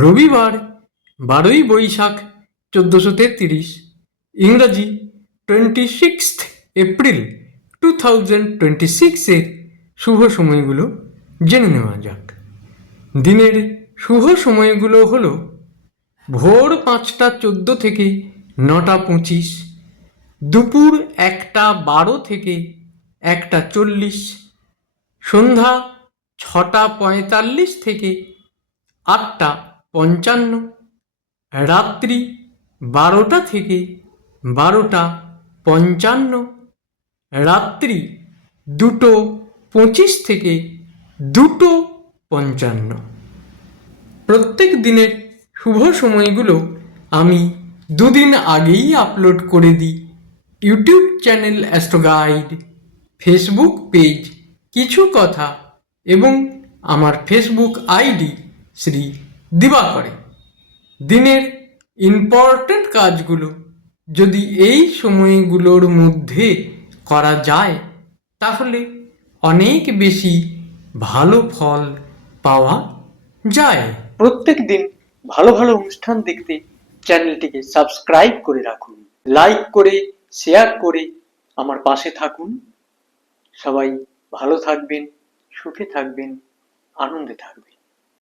রবিবার 12ই বৈশাখ 1433, ইংরাজি 26th April 2026 এর শুভ সময়গুলো জেনে নেওয়া যাক। দিনের শুভ সময়গুলো হলো ভোর 5টা 14 থেকে 9টা 25, দুপুর 1টা 12 থেকে 1টা 40, সন্ধ্যা 6টা 45 থেকে 8টা 55, রাত্রি 12টা থেকে 12টা 55, রাত্রি 2টো 25 থেকে 2টো 55। প্রত্যেক দিনের শুভ সময়গুলো আমি দুদিন আগেই আপলোড করে দিই YouTube channel astro guide, Facebook page কিছু কথা এবং আমার ফেসবুক আইডি শ্রী দিবাকরে। দিনের ইম্পর্ট্যান্ট কাজগুলো যদি এই সময়গুলোর মধ্যে করা যায় তাহলে অনেক বেশি ভালো ফল পাওয়া যায়। প্রত্যেক দিন ভালো ভালো অনুষ্ঠান দেখতে চ্যানেলটিকে সাবস্ক্রাইব করে রাখুন, লাইক করে শেয়ার করে আমার পাশে থাকুন। সবাই ভালো থাকবেন, সুখে থাকবেন, আনন্দে থাকবেন।